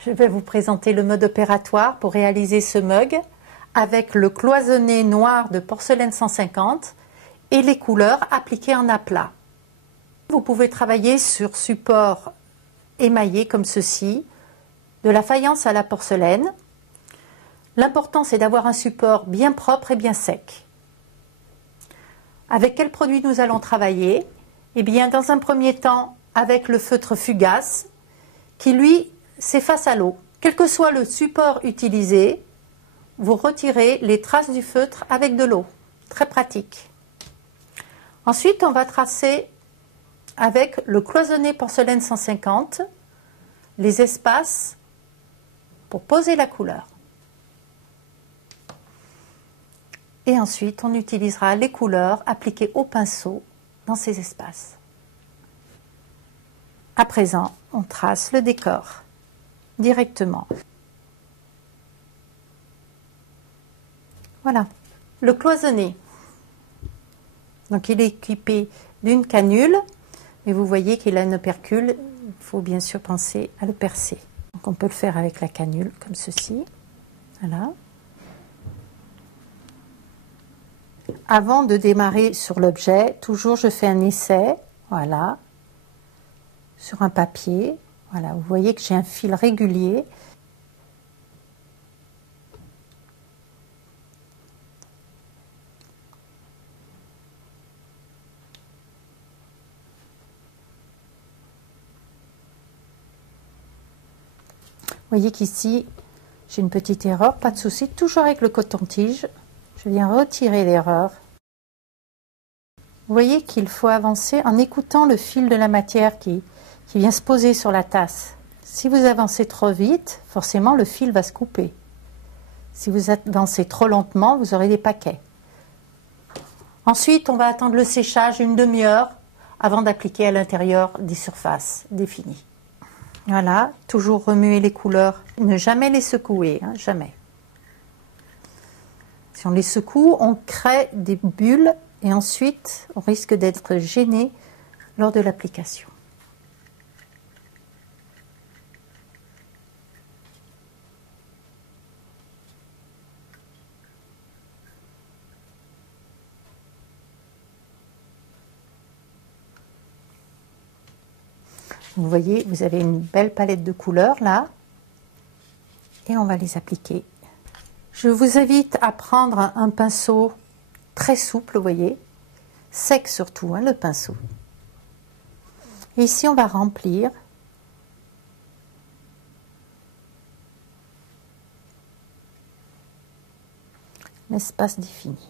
Je vais vous présenter le mode opératoire pour réaliser ce mug avec le cloisonné noir de porcelaine 150 et les couleurs appliquées en aplat. Vous pouvez travailler sur support émaillé comme ceci, de la faïence à la porcelaine. L'important c'est d'avoir un support bien propre et bien sec. Avec quel produit nous allons travailler? Eh bien, dans un premier temps, avec le feutre fugace, qui lui s'efface à l'eau. Quel que soit le support utilisé, vous retirez les traces du feutre avec de l'eau. Très pratique. Ensuite, on va tracer avec le cloisonné porcelaine 150 les espaces pour poser la couleur. Et ensuite, on utilisera les couleurs appliquées au pinceau dans ces espaces. À présent, on trace le décor directement. Voilà, le cloisonné. Donc il est équipé d'une canule, mais vous voyez qu'il a un opercule, il faut bien sûr penser à le percer. Donc on peut le faire avec la canule, comme ceci. Voilà. Avant de démarrer sur l'objet, toujours je fais un essai, voilà, sur un papier. Voilà, vous voyez que j'ai un fil régulier. Vous voyez qu'ici, j'ai une petite erreur, pas de souci, toujours avec le coton-tige. Je viens retirer l'erreur. Vous voyez qu'il faut avancer en écoutant le fil de la matière qui vient se poser sur la tasse. Si vous avancez trop vite, forcément le fil va se couper. Si vous avancez trop lentement, vous aurez des paquets. Ensuite, on va attendre le séchage une demi-heure avant d'appliquer à l'intérieur des surfaces définies. Voilà, toujours remuer les couleurs, ne jamais les secouer, hein, jamais. Si on les secoue, on crée des bulles et ensuite on risque d'être gêné lors de l'application. Vous voyez, vous avez une belle palette de couleurs là, et on va les appliquer. Je vous invite à prendre un pinceau très souple, vous voyez, sec surtout, hein, le pinceau. Et ici, on va remplir l'espace défini.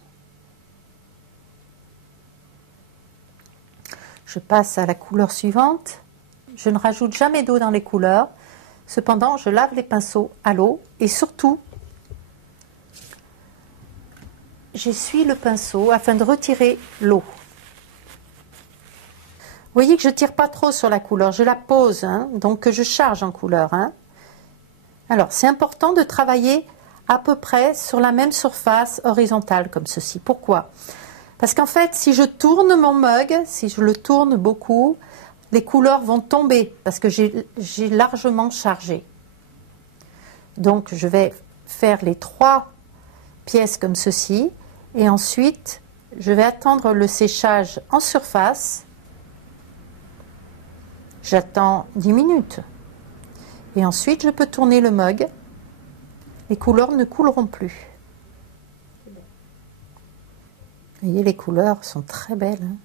Je passe à la couleur suivante. Je ne rajoute jamais d'eau dans les couleurs. Cependant, je lave les pinceaux à l'eau et surtout, j'essuie le pinceau afin de retirer l'eau. Vous voyez que je ne tire pas trop sur la couleur, je la pose, hein, donc je charge en couleur. Hein. Alors, c'est important de travailler à peu près sur la même surface horizontale comme ceci. Pourquoi? Parce qu'en fait, si je tourne mon mug, si je le tourne beaucoup, les couleurs vont tomber parce que j'ai largement chargé. Donc, je vais faire les 3 pièces comme ceci et ensuite, je vais attendre le séchage en surface. J'attends 10 minutes. Et ensuite, je peux tourner le mug. Les couleurs ne couleront plus. Vous voyez, les couleurs sont très belles. Hein.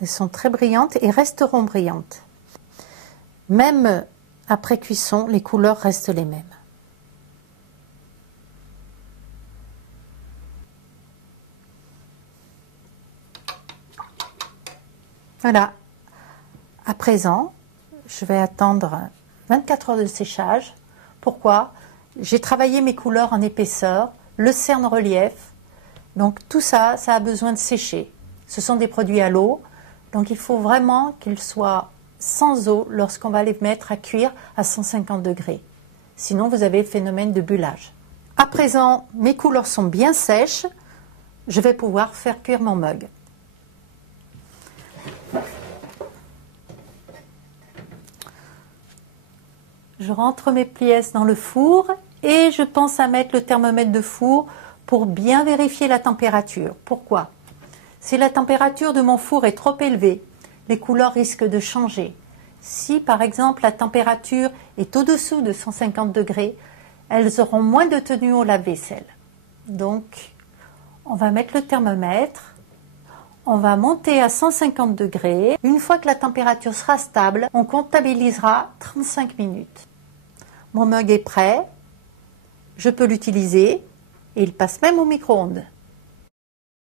Elles sont très brillantes et resteront brillantes. Même après cuisson, les couleurs restent les mêmes. Voilà. À présent, je vais attendre 24 heures de séchage. Pourquoi? J'ai travaillé mes couleurs en épaisseur, le cerne relief. Donc tout ça, ça a besoin de sécher. Ce sont des produits à l'eau. Donc il faut vraiment qu'ils soient sans eau lorsqu'on va les mettre à cuire à 150 degrés. Sinon, vous avez le phénomène de bullage. À présent, mes couleurs sont bien sèches. Je vais pouvoir faire cuire mon mug. Je rentre mes pièces dans le four et je pense à mettre le thermomètre de four pour bien vérifier la température. Pourquoi? Si la température de mon four est trop élevée, les couleurs risquent de changer. Si par exemple la température est au-dessous de 150 degrés, elles auront moins de tenue au lave-vaisselle. Donc, on va mettre le thermomètre, on va monter à 150 degrés. Une fois que la température sera stable, on comptabilisera 35 minutes. Mon mug est prêt, je peux l'utiliser et il passe même au micro-ondes.